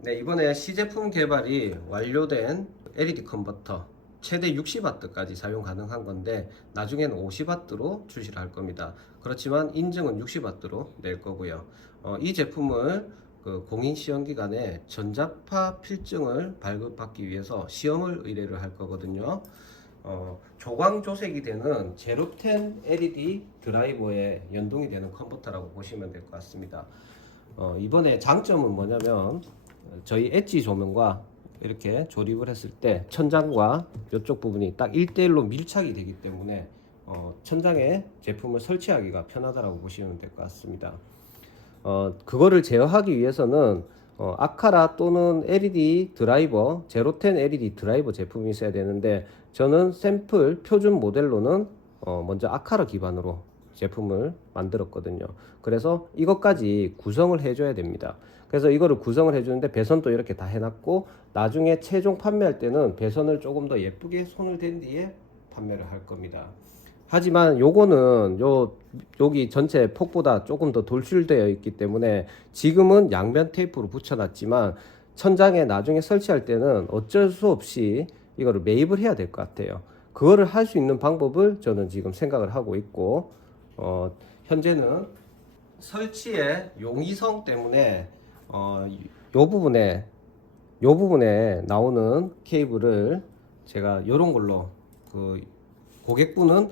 네, 이번에 시제품 개발이 완료된 LED 컨버터 최대 60W까지 사용 가능한 건데 나중에는 50W로 출시를 할 겁니다. 그렇지만 인증은 60W로 낼 거고요. 이 제품을 그 공인 시험 기간에 전자파 필증을 발급받기 위해서 시험을 의뢰를 할 거거든요. 조광 조색이 되는 제로텐 LED 드라이버에 연동이 되는 컨버터라고 보시면 될 것 같습니다. 이번에 장점은 뭐냐면 저희 엣지 조명과 이렇게 조립을 했을 때 천장과 이쪽 부분이 딱 1대1로 밀착이 되기 때문에 천장에 제품을 설치하기가 편하다고 보시면 될 것 같습니다. 그거를 제어하기 위해서는 아카라 또는 LED 드라이버, 제로텐 LED 드라이버 제품이 있어야 되는데 저는 샘플 표준 모델로는 먼저 아카라 기반으로 제품을 만들었거든요. 그래서 이것까지 구성을 해줘야 됩니다. 그래서 이거를 구성을 해주는데 배선도 이렇게 다 해놨고 나중에 최종 판매할 때는 배선을 조금 더 예쁘게 손을 댄 뒤에 판매를 할 겁니다. 하지만 요거는 여기 전체 폭보다 조금 더 돌출되어 있기 때문에 지금은 양면 테이프로 붙여놨지만 천장에 나중에 설치할 때는 어쩔 수 없이 이거를 매입을 해야 될 것 같아요. 그거를 할 수 있는 방법을 저는 지금 생각을 하고 있고 현재는 설치의 용이성 때문에 요 부분에 나오는 케이블을 제가 요런 걸로 그 고객분은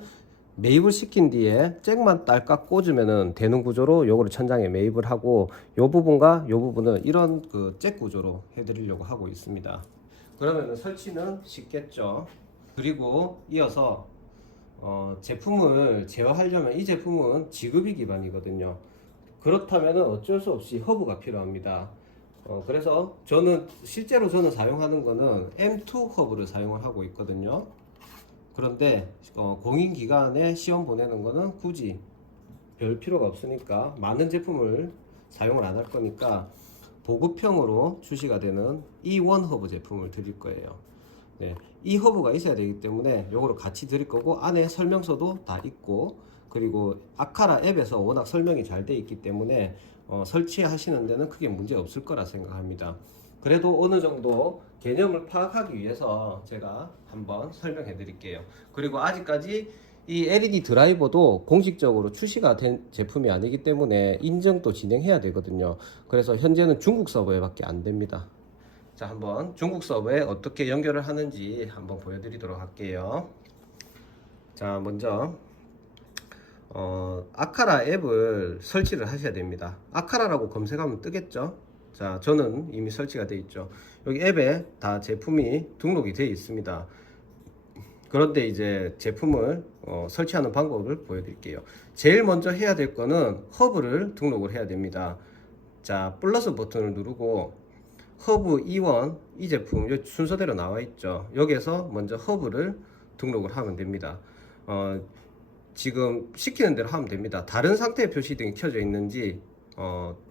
매입을 시킨 뒤에 잭만 딸깍 꽂으면 되는 구조로 요거를 천장에 매입을 하고 요 부분과 요 부분은 이런 그 잭 구조로 해드리려고 하고 있습니다. 그러면 설치는 쉽겠죠. 그리고 이어서 제품을 제어하려면 이 제품은 지급이 기반이거든요. 그렇다면 어쩔 수 없이 허브가 필요합니다. 그래서 실제로 저는 사용하는 거는 M2 허브를 사용을 하고 있거든요. 그런데 공인기관에 시험 보내는 거는 굳이 별 필요가 없으니까 많은 제품을 사용을 안 할 거니까 보급형으로 출시가 되는 E1 허브 제품을 드릴 거예요. 네, 이 허브가 있어야 되기 때문에 요거를 같이 드릴 거고 안에 설명서도 다 있고 그리고 아카라 앱에서 워낙 설명이 잘 돼 있기 때문에 설치하시는 데는 크게 문제 없을 거라 생각합니다. 그래도 어느 정도 개념을 파악하기 위해서 제가 한번 설명해 드릴게요. 그리고 아직까지 이 LED 드라이버도 공식적으로 출시가 된 제품이 아니기 때문에 인증도 진행해야 되거든요. 그래서 현재는 중국 서버에밖에 안 됩니다. 자, 한번 중국 서버에 어떻게 연결을 하는지 한번 보여드리도록 할게요. 자, 먼저 아카라 앱을 설치를 하셔야 됩니다. 아카라라고 검색하면 뜨겠죠. 자, 저는 이미 설치가 되어 있죠. 여기 앱에 다 제품이 등록이 되어 있습니다. 그런데 이제 제품을 설치하는 방법을 보여드릴게요. 제일 먼저 해야 될 거는 허브를 등록을 해야 됩니다. 자, 플러스 버튼을 누르고 허브 E1 이 제품 여기 순서대로 나와 있죠. 여기에서 먼저 허브를 등록을 하면 됩니다. 지금 시키는 대로 하면 됩니다. 다른 상태의 표시등이 켜져 있는지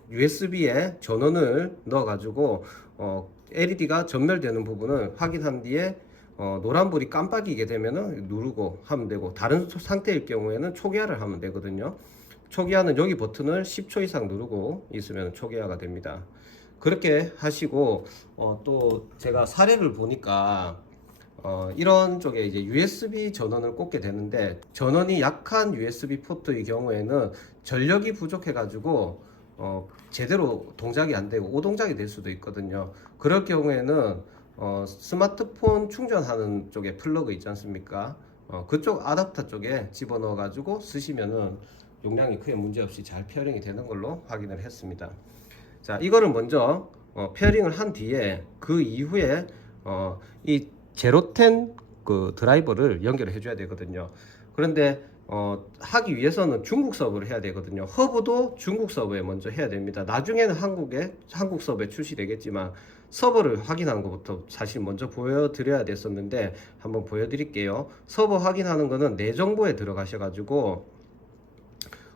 USB에 전원을 넣어 가지고 LED가 전멸되는 부분을 확인한 뒤에 노란불이 깜빡이게 되면은 누르고 하면 되고 다른 상태일 경우에는 초기화를 하면 되거든요. 초기화는 여기 버튼을 10초 이상 누르고 있으면 초기화가 됩니다. 그렇게 하시고 또 제가 사례를 보니까 이런 쪽에 이제 USB 전원을 꽂게 되는데 전원이 약한 USB 포트의 경우에는 전력이 부족해 가지고 제대로 동작이 안 되고 오동작이 될 수도 있거든요. 그럴 경우에는 스마트폰 충전하는 쪽에 플러그 있지 않습니까? 그쪽 아답터 쪽에 집어넣어 가지고 쓰시면은 용량이 크게 문제없이 잘 페어링이 되는 걸로 확인을 했습니다. 자, 이거를 먼저 페어링을 한 뒤에 그 이후에 이 제로텐 그 드라이버를 연결을 해줘야 되거든요. 그런데 하기 위해서는 중국 서버를 해야 되거든요. 허브도 중국 서버에 먼저 해야 됩니다. 나중에는 한국 서버에 출시되겠지만 서버를 확인하는 것부터 사실 먼저 보여드려야 됐었는데 한번 보여드릴게요. 서버 확인하는 거는 내 정보에 들어가셔가지고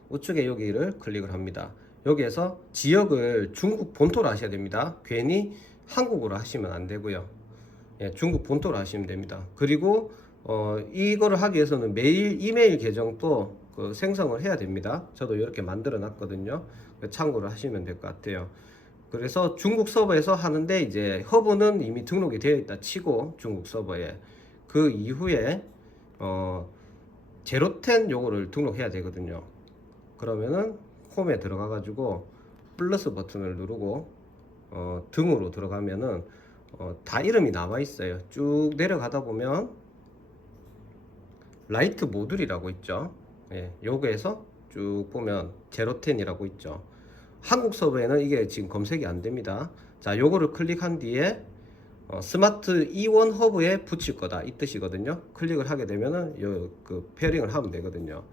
우측에 여기를 클릭을 합니다. 여기에서 지역을 중국 본토로 하셔야 됩니다. 괜히 한국어로 하시면 안 되고요. 예, 중국 본토로 하시면 됩니다. 그리고 이거를 하기 위해서는 매일 이메일 계정도 생성을 해야 됩니다. 저도 이렇게 만들어 놨거든요. 참고를 하시면 될 것 같아요. 그래서 중국 서버에서 하는데 이제 허브는 이미 등록이 되어 있다 치고 중국 서버에 그 이후에 제로텐 요거를 등록해야 되거든요. 그러면은 홈에 들어가 가지고 플러스 버튼을 누르고 등으로 들어가면은 다 이름이 남아 있어요. 쭉 내려가다 보면 라이트 모듈이라고 있죠. 예, 요거에서 쭉 보면 제로텐이라고 있죠. 한국 서버에는 이게 지금 검색이 안 됩니다. 자, 요거를 클릭한 뒤에 스마트 E1 허브에 붙일 거다 이 뜻이거든요. 클릭을 하게 되면은 그 페어링을 하면 되거든요.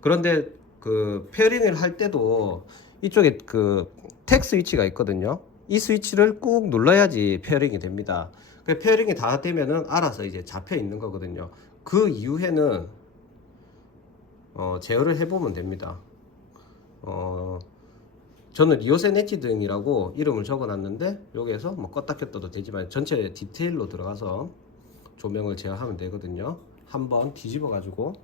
그런데 그 페어링을 할 때도 이쪽에 그 택 스위치가 있거든요. 이 스위치를 꾹 눌러야지 페어링이 됩니다. 그 페어링이 다 되면은 알아서 이제 잡혀 있는 거거든요. 그 이후에는 제어를 해보면 됩니다. 저는 리오센 엣지 등이라고 이름을 적어놨는데 여기에서 뭐 껐다 켰다도 되지만 전체 디테일로 들어가서 조명을 제어하면 되거든요. 한번 뒤집어 가지고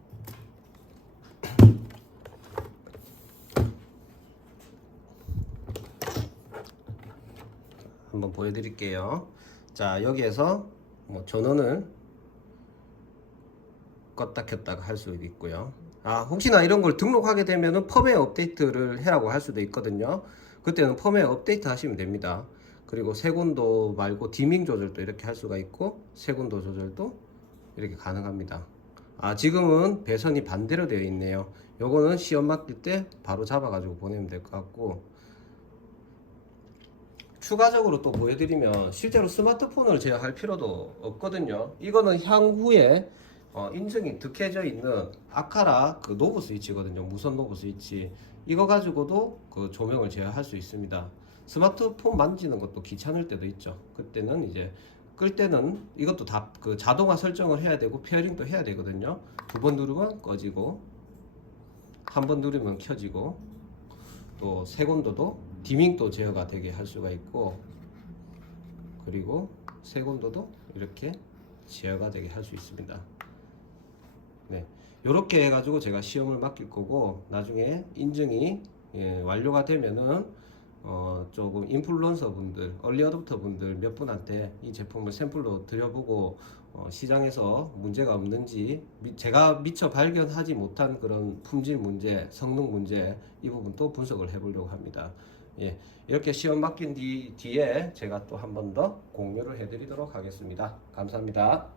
한번 보여드릴게요. 자, 여기에서 뭐 전원을 껐다 켰다가 할 수도 있고요. 혹시나 이런 걸 등록하게 되면은 펌웨어 업데이트를 해라고 할 수도 있거든요. 그때는 펌웨어 업데이트 하시면 됩니다. 그리고 색온도 말고 디밍 조절도 이렇게 할 수가 있고 색온도 조절도 이렇게 가능합니다. 지금은 배선이 반대로 되어 있네요. 요거는 시험 맡길 때 바로 잡아 가지고 보내면 될 것 같고, 추가적으로 또 보여드리면 실제로 스마트폰을 제어할 필요도 없거든요. 이거는 향후에 인증이 득해져 있는 아카라 그 노브 스위치거든요. 무선 노브 스위치. 이거 가지고도 그 조명을 제어할 수 있습니다. 스마트폰 만지는 것도 귀찮을 때도 있죠. 그때는 이제 끌 때는 이것도 다 그 자동화 설정을 해야 되고 페어링도 해야 되거든요. 두 번 누르면 꺼지고 한 번 누르면 켜지고 또 색온도도 디밍도 제어가 되게 할 수가 있고, 그리고 색온도도 이렇게 제어가 되게 할 수 있습니다. 네, 이렇게 해가지고 제가 시험을 맡길 거고, 나중에 인증이 완료가 되면은 조금 인플루언서 분들, 얼리 어댑터 분들 몇 분한테 이 제품을 샘플로 드려보고 시장에서 문제가 없는지, 제가 미처 발견하지 못한 그런 품질 문제, 성능 문제, 이 부분도 분석을 해보려고 합니다. 예, 이렇게 시험 맡긴 뒤에 제가 또 한 번 더 공유를 해드리도록 하겠습니다. 감사합니다.